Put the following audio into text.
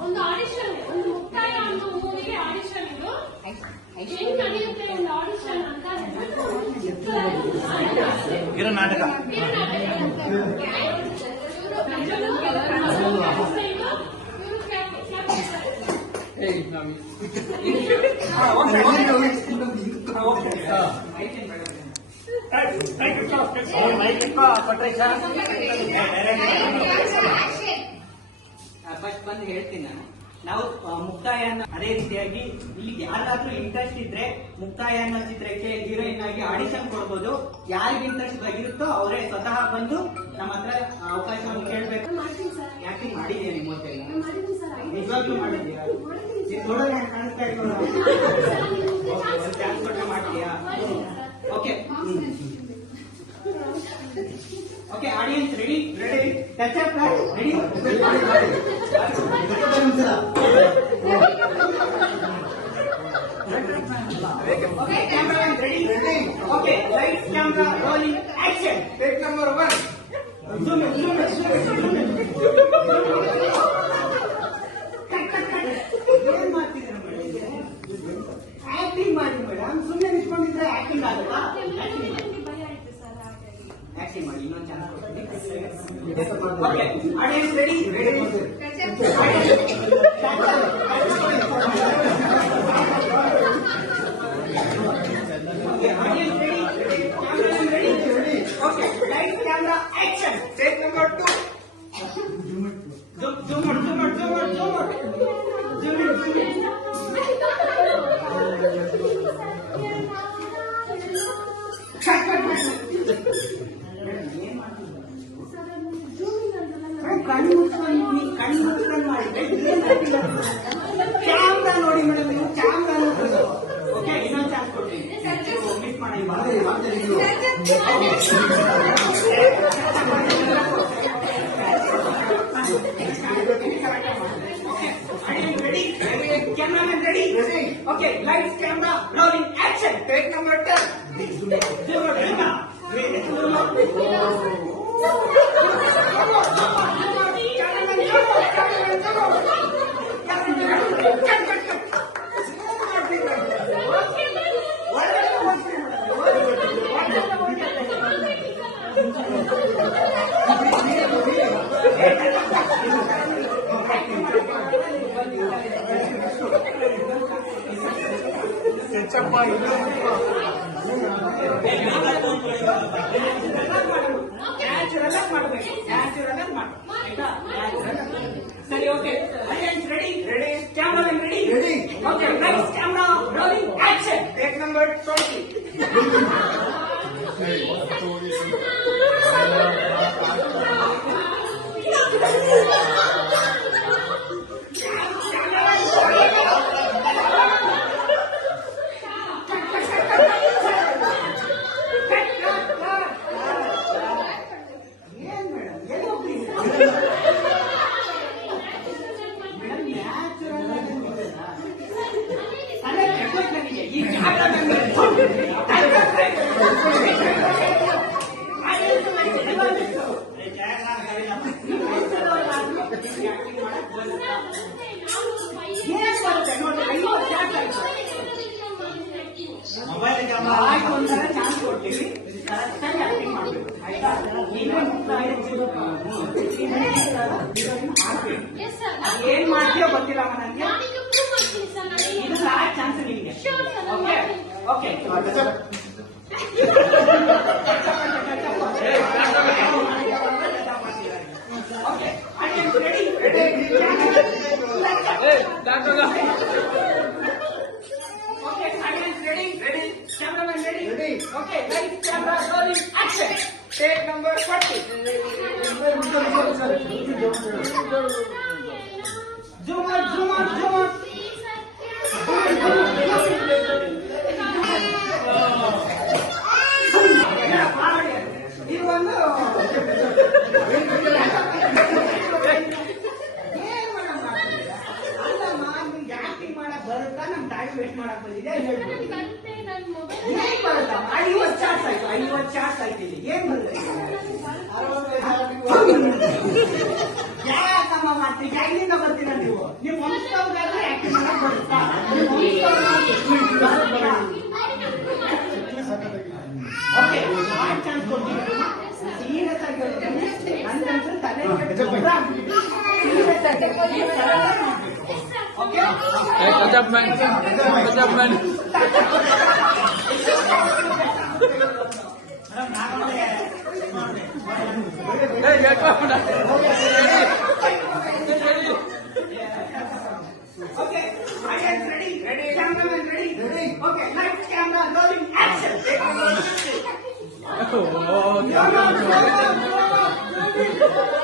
ಒಂದು ಆಡಿಷನ್ ಒಂದು ಮುಕ್ತಾಯ ಅನ್ನೋ ಮೂವಿಗೆ ಆಡಿಷನ್ ಇದು ಹೆಂಗ್ ನಡೆಯುತ್ತೆ ಒಂದು ಆಡಿಷನ್ ಅಂತ ಹೇಳಿದ್ರೆ ನಾಟಕ ಫಸ್ಟ್ ಬಂದು ಹೇಳ್ತೀನಿ ನಾನು ನಾವು ಮುಕ್ತಾಯನ ಅದೇ ರೀತಿಯಾಗಿ ಇಲ್ಲಿ ಯಾರಾದ್ರೂ ಇಂಟ್ರೆಸ್ಟ್ ಇದ್ರೆ ಮುಕ್ತಾಯ ಅನ್ನೋ ಚಿತ್ರಕ್ಕೆ ಹೀರೋಯಿನ್ ಆಗಿ ಆಡಿಷನ್ ಕೊಡ್ಬೋದು ಯಾರಿಗೆ ಇಂಟ್ರೆಸ್ಟ್ ಆಗಿರುತ್ತೋ ಅವರೇ ಸ್ವತಃ ಬಂದು ನಮ್ಮ ಹತ್ರ ಅವಕಾಶವನ್ನು ನಿಜವಾಗ್ಲೂ ಮಾಡಿದ್ಯಾ ನೀನ್ ನೋಡೋಕೆ ಹಂಗ್ ಕಾಣಿಸ್ತಾ ಇಲ್ವಲ್ಲ? ಒಂದ್ ಚಾನ್ಸ್ ಕೊಟ್ಟರೆ ಮಾಡ್ತೀಯಾ okay okay audience ready ready touch up ready okay camera ready ready okay light camera rolling action take number 1 zoom zoom zoom ಏನ್ Okay, ready? Ready? Cameraman ready? Ready. Okay, light, camera, action. Take number two. I am ready. Cameraman? Okay, lights. Lakshappa natural ಮಾಡಬೇಕು. Natural ಮಾಡಿ ಸರಿ okay ready ready camera ಒಂಥರ chance ಕೊಡ್ತೀವಿ ಕರೆಕ್ಟಾಗಿ acting ಮಾಡ್ಬೇಕು ಆಯ್ತಾ ಏನ್ ಮಾಡ್ತೀಯೋ ಗೊತ್ತಿಲ್ಲ ನನಗೆ ಇದು ಲಾಸ್ಟ್ ಚಾನ್ಸ್ ನಿಮಗೆ. Okay okay okay Tape number 40. Zoom on, zoom on, zoom on. ಇದು ಒಂದು ಅಲ್ಲಮ್ಮ ನಿಮ್ಗೆ ಆಕ್ಟಿಂಗ್ ಮಾಡಕ್ ಬರುತ್ತಾ ನಮ್ ಟೈಮ್ ವೇಸ್ಟ್ ಮಾಡಕ್ ಬಂದಿದೆ ಹೇಳ್ಬೋದು ಮೊಬೈಲ್ ಏನ್ ಬರುತ್ತಾ ಐವತ್ತು ಚಾರ್ಜ್ ಆಯ್ತು ಐವತ್ತು ಚಾರ್ಜ್ ಆಯ್ತು ಇಲ್ಲಿ ಏನ್ ಬರುತ್ತೆ ಯಾಕಮ್ಮ ಮಾಡ್ತೀರಿ ಎಲ್ಲಿಂದ ಬರ್ತೀರ ನೀವು ನೀವು ವಂಶದವ್ರಾದ್ರೆ ಆಕ್ಟಿಂಗ್ ಮಾಡಕ್ ಬರುತ್ತಾ ನೀವು ವಂಶದವ್ರಾದ್ರೆ ಓಕೆ ಚಾನ್ಸ್ ಕೊಡ್ತೀನಿ ಸೀರಿಯಸ್ ಆಗಿ ಹೇಳ್ತೀನಿ ನನ್ಗಂತೂ ತಲೆ ಸೀರಿಯಸ್ ಆಗಿ okay Okay, I am ready. Ready. Cameraman ready. Ready. Okay, light camera rolling action. Oh, no, no, no, no, no, no.